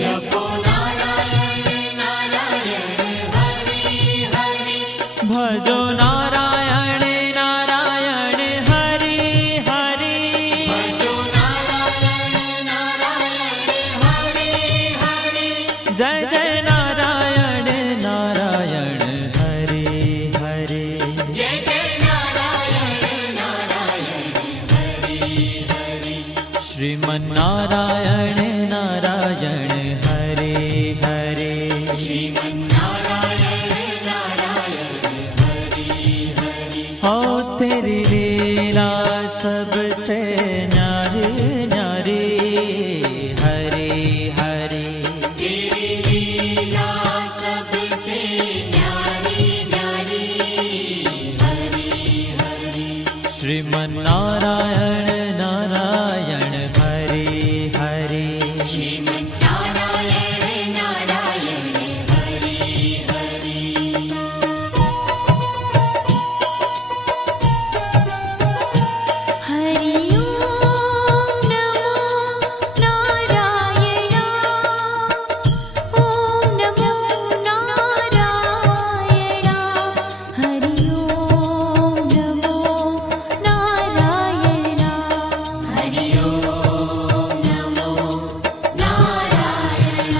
जपो नारायण नारायण हरे हरे भजो नारायण नारायण हरे हरे भजो नारायण नारायण हरे हरे जय जय नारायण नारायण हरे हरे जय जय नारायण नारायण हरे हरे श्रीमन्नारायण नारायण हरे हरे श्रीमन्नारायण न्यारी न्यारी हरि हरि श्रीमन्नारायण नारायण हरि हरि श्रीमन्नारायण नारायण हरि हरि हरि ओम नमो नारायण ओम नमो नारायण हरि ओम नमो नारायण हरि ओम नमो नारायण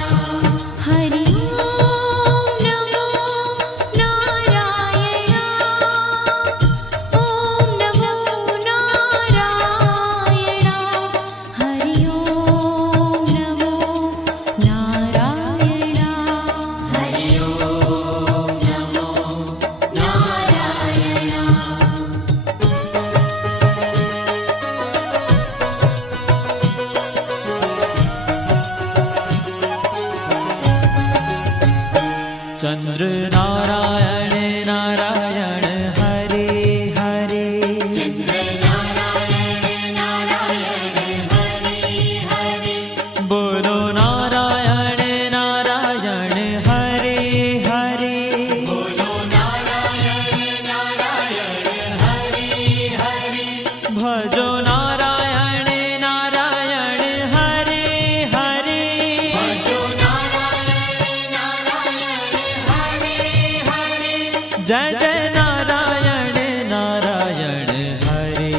हरि ओम नमो नारायण ओम नमो नारायण हरि ओम नमो नारायण हरि ओम नमो नारायण चंद्र नारायण नारायण हरि हरि चंद्र नारायण नारायण हरि हरि बोलो नारायण नारायण हरि हरि बोलो नारायण नारायण हरि हरि भजो नारायण नारायण हरि हरि भजो नारायण नारायण हरि हरि जय जय नारायण नारायण हरि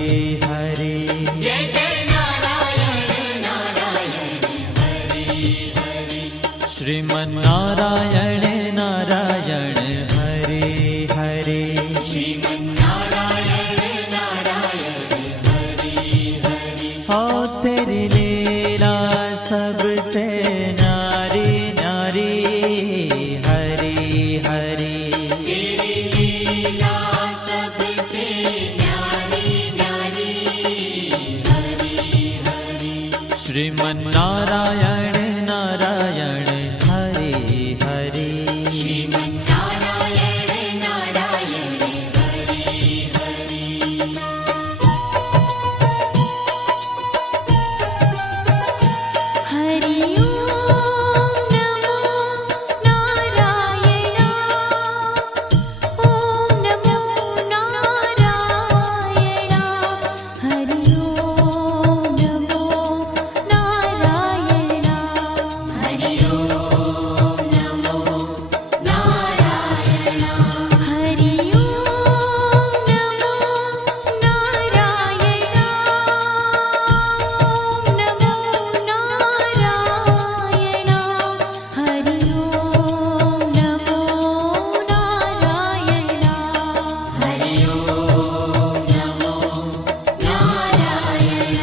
हरि जय जय नारायण नारायण हरि हरि श्रीमन्नारायण नारायण हरि हरि श्रीमन्नारायण नारायण हरि हरि हो तेरी लीला सबसे नारी नारी हरि हरि तेरी लीला सबसे न्यारी न्यारी हरि हरि श्रीमन्नारायण नारायण हरि हरि श्रीमन्नारायण नारायण हरि हरि हरि ओम नमो नारायण ओम नमो नारायण हरि ओम नमो नारायण हरि ओम नमो नारायण हरि ओम नमो नारायण ओम नमो नारायण हरि ओम नमो नारायण हरि ओम नमो नारायण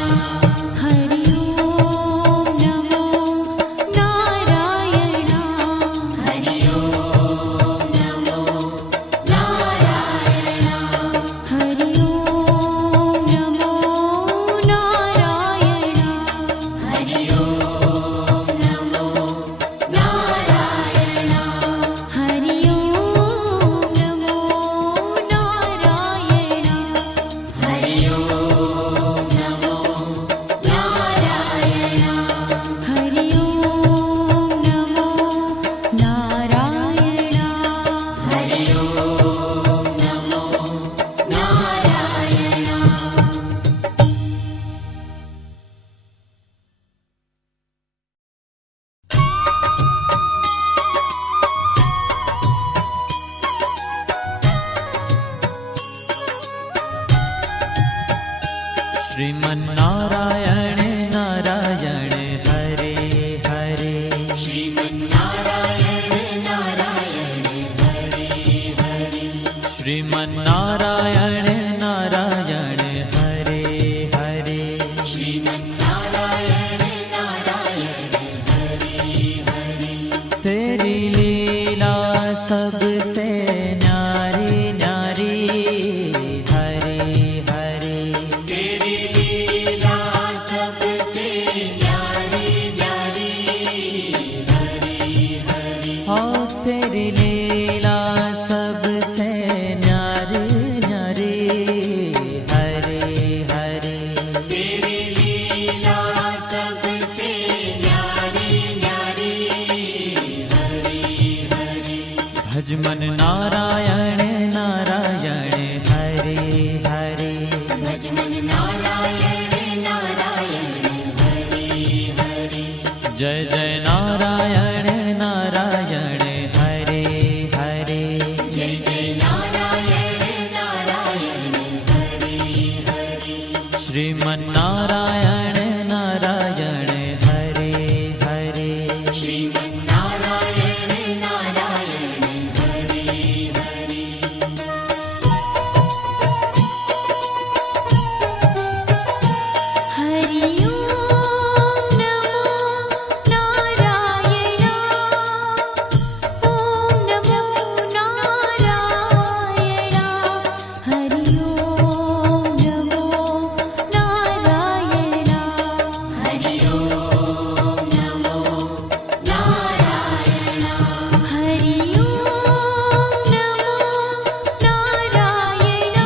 हरि ओम नमो नारायण हरि ओम नमो नारायण हरि ओम नमो नारायण हरि ओम नमो नारायण हरि ओम नमो नारायण हरि ओम नमो नारायण हरि ओम नमो नारायण हरि ओम नमो नारायण श्रीमन्नारायण नारायण हरि हरि श्रीमन्नारायण नारायण हरि हरि श्रीमन्नारायण नारायण हरि हरि श्रीमन्नारायण नारायण हरि हरि तेरी लीला सबसे न्यारी न्यारी हरि हरि तेरी लीला सबसे न्यारी न्यारी हरि हरि हो तेरी लीला भजमन नारायण नारायण हरे हरे भजमन नारायण नारायण हरे हरे जय जय नारायण नारायण हरे हरे जय जय नारायण नारायण हरे हरे श्रीमन नारायण नारायण हरे हरे श्रीमन नारायण नारायण हरे हरे हरि ओम नमो नारायण ओम नमो नारायण हरि ओम नमो नारायण हरि ओम नमो नारायण हरि ओम नमो नारायण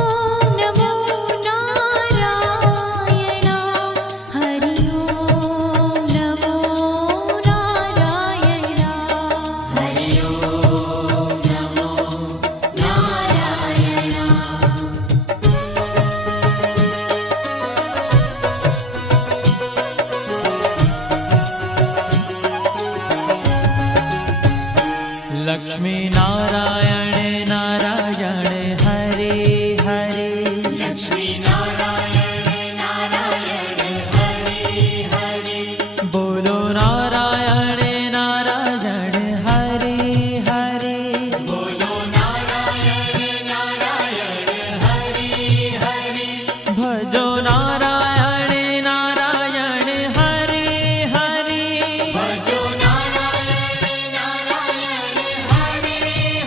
ओम नमो नारायण हरि ओम नमो नारायण हरि ओम नमो नारायण लक्ष्मी नारायण नारायण हरे हरे लक्ष्मी नारायण नारायण हरे हरे बोलो नारायण नारायण हरे हरे बोलो नारायण नारायण हरे हरे भजो नारायण नारायण हरे हरे भजो नारायण नारायण हरे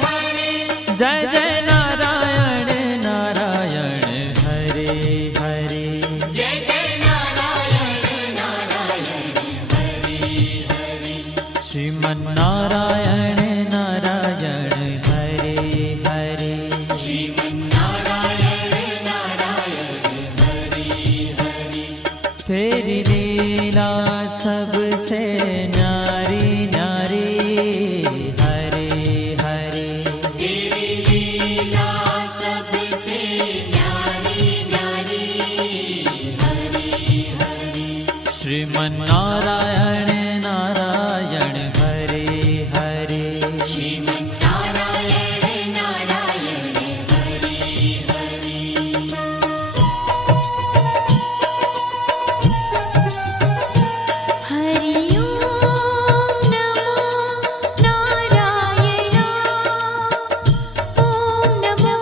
हरे जय जय नारायण नारायण हरे हरे जय जय नारायण नारायण हरे हरे श्रीमन नारायण नारायण हरे हरे श्रीमन नारायण नारायण हरे हरे तेरी लीला सबसे न्यारी न्यारी हरे हरे तेरी लीला सबसे न्यारी न्यारी हरे हरे श्रीमन नारायण नारायण हरे हरे श्रीमन नारायण नारायण हरे हरे हरि ओम नमो नारायण ओम नमो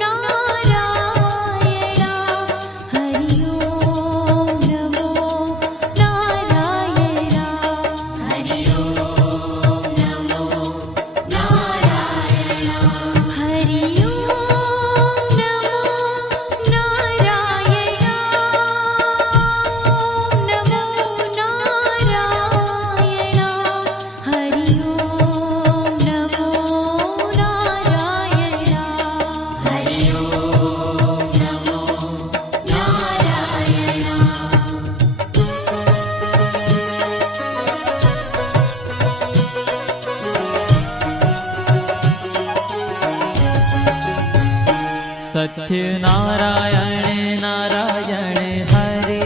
नारायण हरि ओम नमो नारायण हरि ओम नमो नारायण हरि ओम नमो नारायण ओम नमो नारायण हरि ओम नमो नारायण हरि ओम नमो नारायण सत्य नारायण नारायण हरे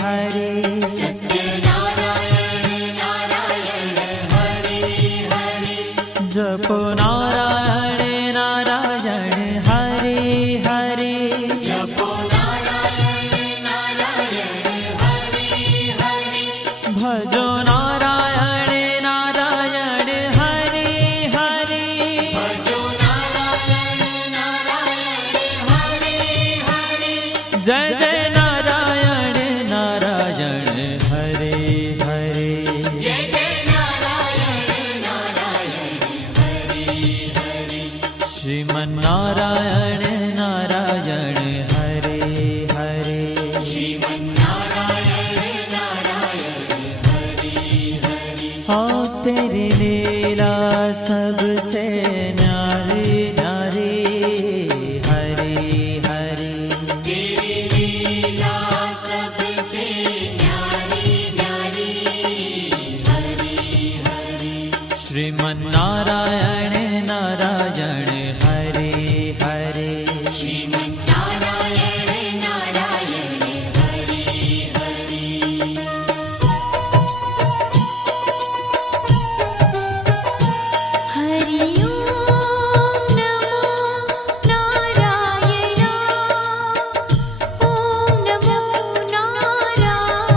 हरे सत्य नारायण नारायण हरे हरे जपो नारायण नारायण हरे हरे जपो नारायण नारायण हरे हरे भजो नारायण नारायण हरे हरे भजो नारायण नारायण हरे हरे जय जय नारायण नारायण हरे हरे जय जय नारायण नारायण हरे हरे श्रीमन नारायण नारायण हरे हरे श्रीमन नारायण नारायण हरे हरे हाँ तेरी लीला सबसे न्यारी न्यारी हरे हरे तेरी लीला सबसे न्यारी न्यारी हरे हरे श्रीमन श्रीमन्नारायण नारायण हरे हरे श्रीमन्नारायण नारायण हरि हरि हरि ओम नमो नारायण ओम नमो नारायण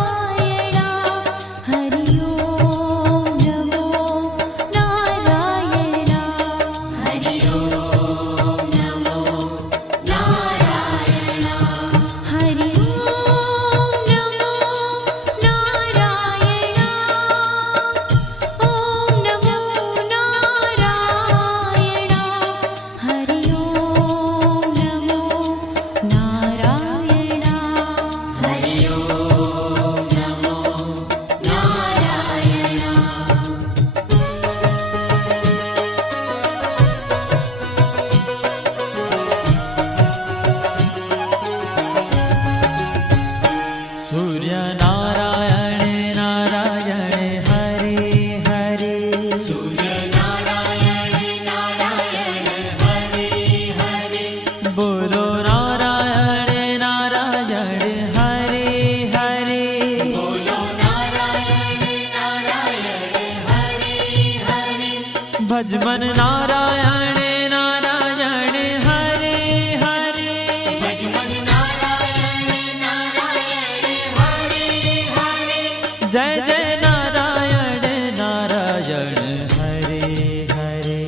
हरि ओम नमो नारायण हरि ओम नमो नारायण हरि ओम नमो नारायण ओम नमो नारायण हरि ओम नमो नारायण हरि ओम नमो नारायण सूर्य नारायण नारायण हरे हरे सूर्य नारायण नारायण हरि हरि बोलो नारायण नारायण हरे हरे बोलो नारायण नारायण हरि हरि भजमन नारायण नारायण हरे हरे भजमन नारायण नारायण हरि हरि जय जय नारायण नारायण हरे हरे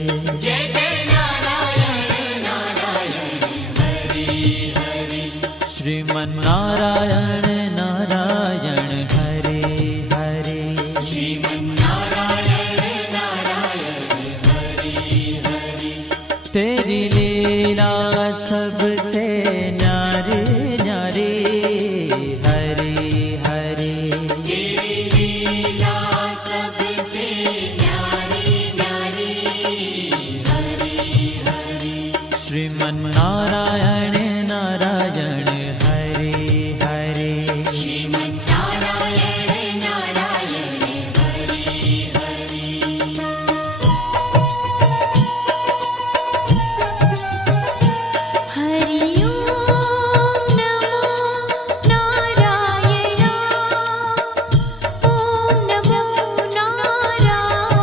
जय जय नारायण नारायण हरि हरि श्रीमन्नारायण नारायण हरे हरे श्रीमन्नारायण नारायण हरि हरि तेरी लीला सबसे न्यारी न्यारी हरे हरे तेरी लीला सबसे न्यारी न्यारी हरि हरि श्रीमन्नारायण नारायण हरे हरे श्रीमन्नारायण नारायण हरि हरि हरि ओम नमो नारायण ओम नमो नारायण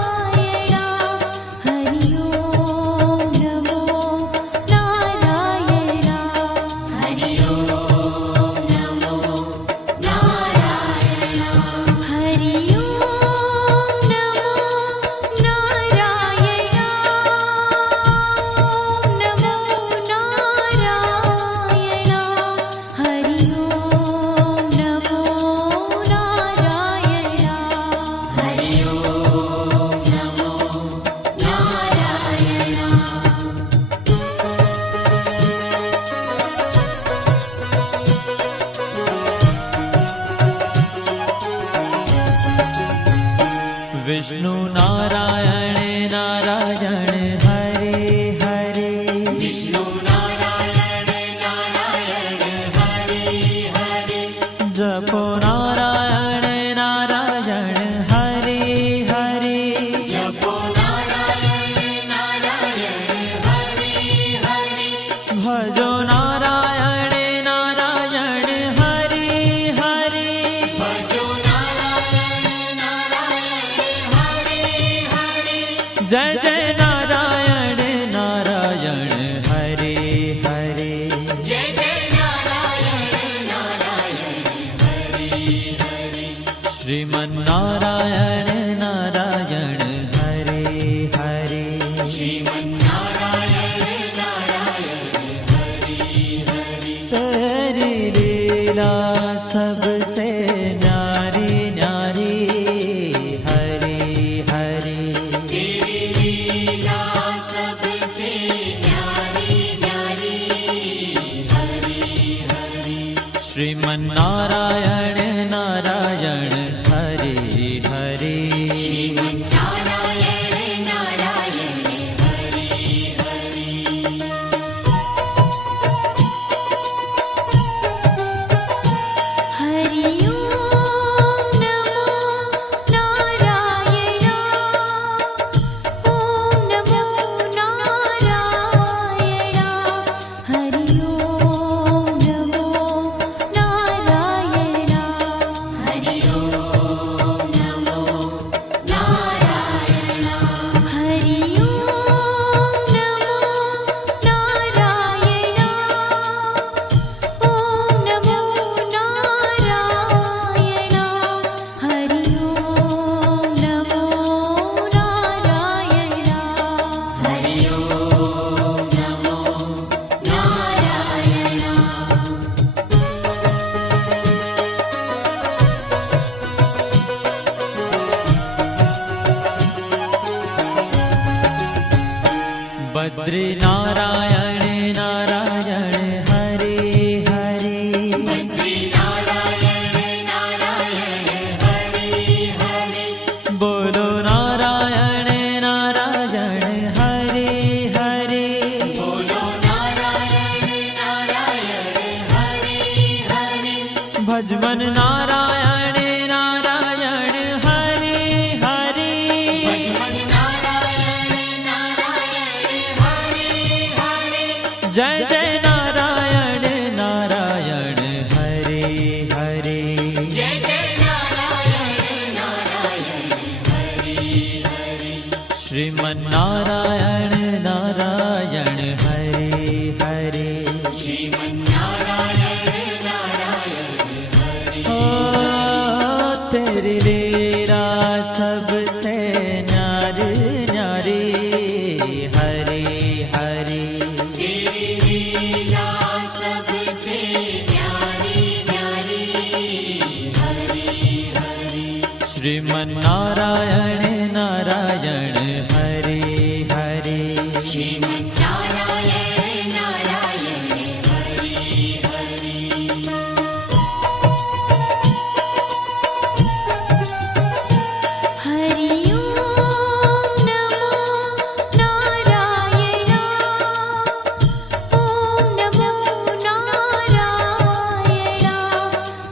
हरि ओम नमो नारायण हरि ओम नमो नारायण हरि ओम नमो नारायण ओम नमो नारायण हरि ओम नमो नारायण हरि ओम नमो नारायण विष्णु नारायण नारायण हरे हरे विष्णु नारायण नारायण हरि हरि जपो नारायण नारायण हरे हरे जपो नारायण नारायण हरि हरि भजो नारायण नारायण हरे हरे भजो नारायण नारायण हरि हरि जय जय नारायण नारायण हरे हरे जय जय नारायण नारायण हरि हरि श्रीमन्नारायण नारायण हरे हरे श्रीमन्नारायण नारायण हरि हरि तेरी लीला सबसे न्यारी न्यारी हरे हरे तेरी लीला सबसे बद्री नारायण नारायण हरे हरे बद्री नारायण नारायण हरे हरे बोलो नारायण नारायण हरे हरे बोलो नारायण नारायण हरे हरे भजमन नारायण नारायण हरे हरे भजमन नारायण नारायण हरे हरे जय जय नारायण नारायण हरे हरे जय जय नारायण नारायण हरे हरे श्रीमन नारायण नारायण हरे हरे श्रीमन्नारायण नारायण हरे ओ तेरी लीला सबसे न्यारी न्यारी हरे हरे तेरी लीला सबसे न्यारी न्यारी हरे हरे श्रीमन नारायण नारायण हरे हरे श्रीमन्नारायण नारायण हरे हरे हरि ओम नमो नारायण ओम नमो नारायण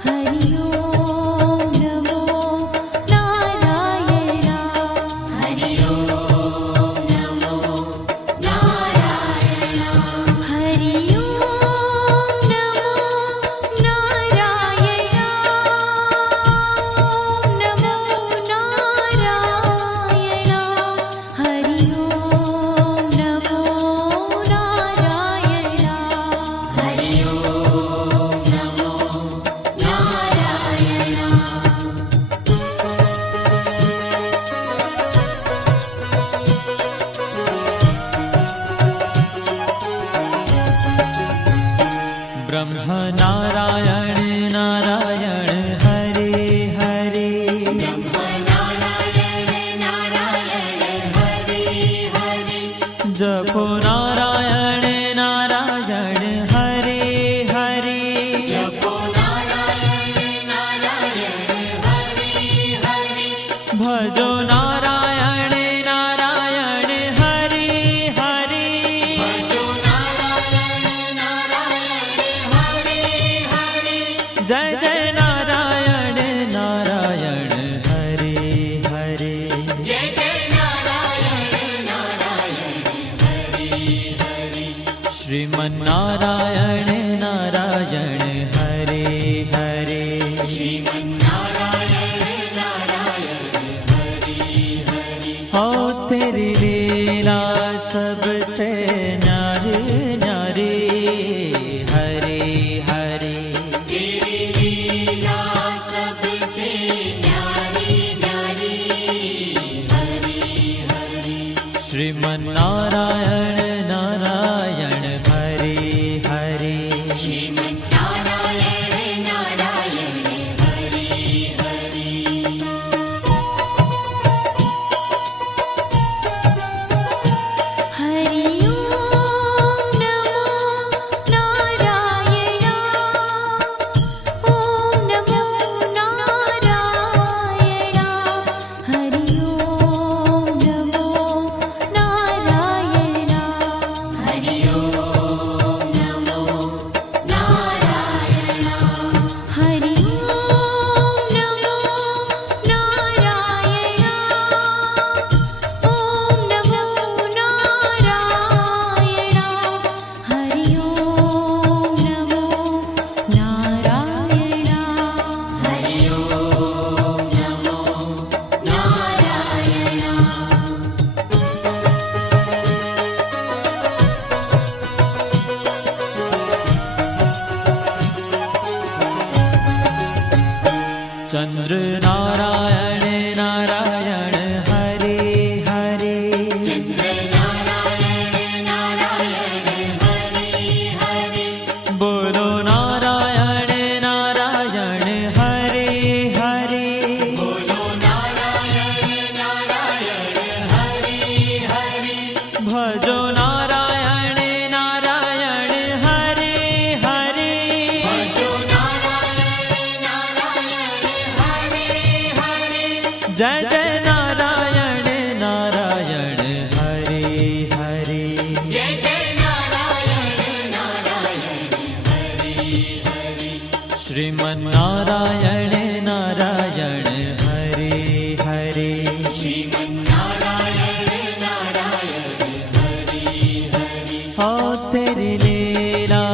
हरि ओम नमो नारायण हरि ओम नमो नारायण हरि ओम नमो नारायण ओम नमो नारायण हरि ओम नमो नारायण हरि ओम नमो नारायण ब्रह्म नारायण नारायण हरे हरे ब्रह्म नारायण नारायण हरे हरे जपो नारायण नारायण हरे हरे जपो नारायण नारायण हरे हरे भजो नारायण नारायण हरे हरे भजो नारायण नारायण हरे हरे जय जय नारायण नारायण हरे हरे जय जय नारायण नारायण हरे हरे श्रीमन नारायण नारायण हरे हरे श्रीमन्नारायण नारायण हरे हरे हो तेरी लीला सबसे न्यारी न्यारी हरे हरे तेरी लीला सबसे न्यारी न्यारी हरे हरे श्रीमन नारायण नारायण हरे हरे श्रीमन्नारायण नारायण हरे हरे हरि ओम नमो नारायण ओम नमो नारायण हरि ओम नमो नारायण भजो नारायण नारायण हरे हरे भजो नारायण नारायण हरे हरे जय जय नारायण नारायण हरे हरे जय जय नारायण नारायण हरे हरे श्रीमन् नारायण नारायण हरे हरे श्रीमन्नारायण नारायण हरे हरे हो तेरी लीला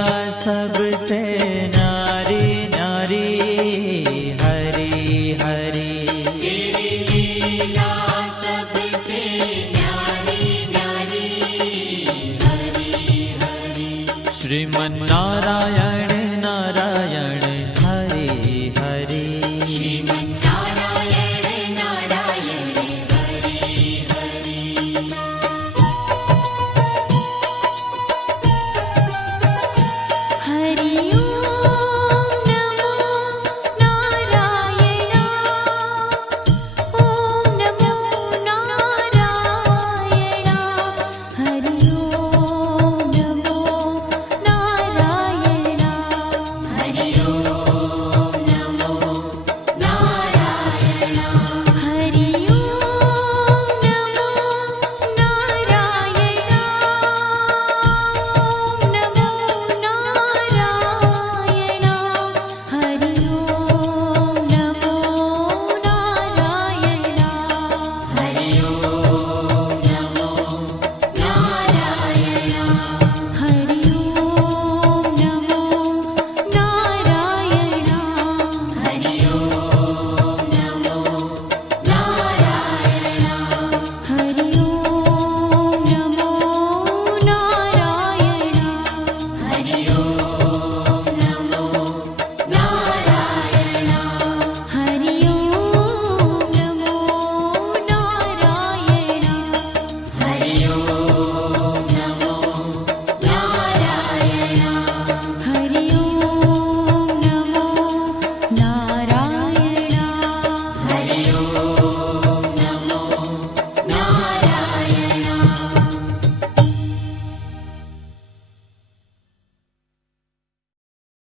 सबसे न्यारी न्यारी हरे हरे तेरी लीला सबसे न्यारी न्यारी हरे हरे श्रीमन् नारायण